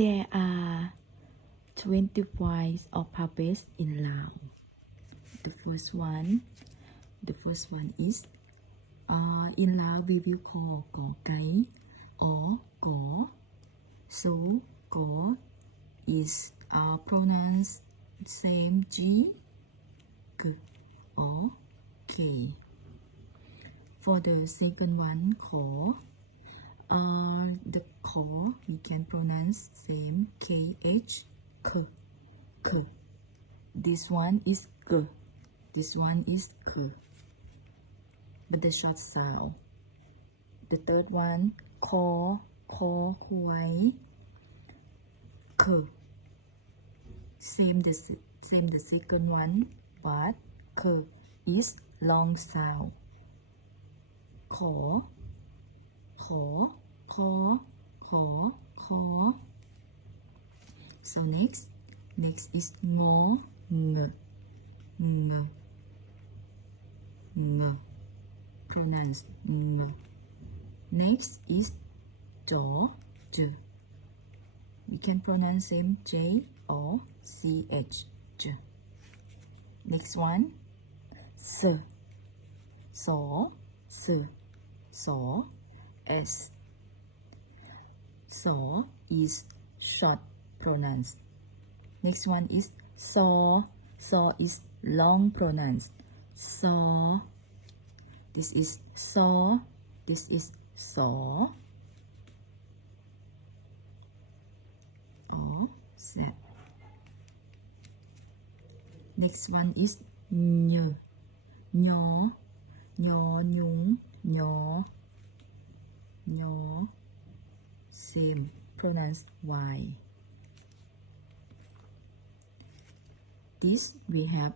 There are 20 voice alphabets in Lao. The first one is in Lao we will call กอไก่ or กอ so กอ is pronounced same G, G or K. For the second one ขอ the ขอ we can pronounce same KH, K, K. This one is G, this one is K, but the short sound. The third one คอ คอควาย K. Same the second one, but K is long sound. ขอ ขอ ขอ ขอ ขอ So next is งอ ง ง ง pronounce ง Next is จอ j. We can pronounce same J or CH, j. Next one ส สอ ส สอ S. สอ is short pronounce. Next one is ซอ ซอ is long pronounce. ซอ This is ซอ this is สอ or Z. Next one is ญ ญ ญ ยุง ญ ญ same pronounce Y. This we have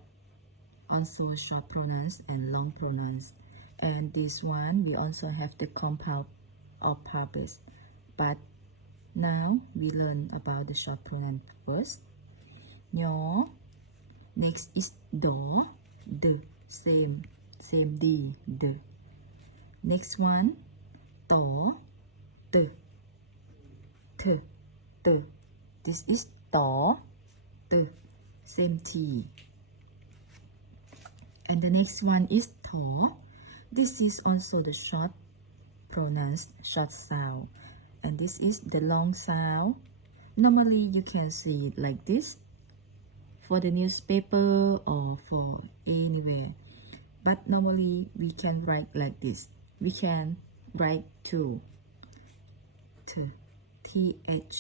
also short pronounce and long pronounce, and this one we also have the compound alphabets, but now we learn about the short pronounce first. ญ Next is ดอ d, same D, d. Next one ตอ t, t, t. This is ตอ t, same T. And the next one is ถอ This is also the short pronounce, short sound, and this is the long sound. Normally you can see it like this for the newspaper or for anywhere, but normally we can write like this. We can write to TH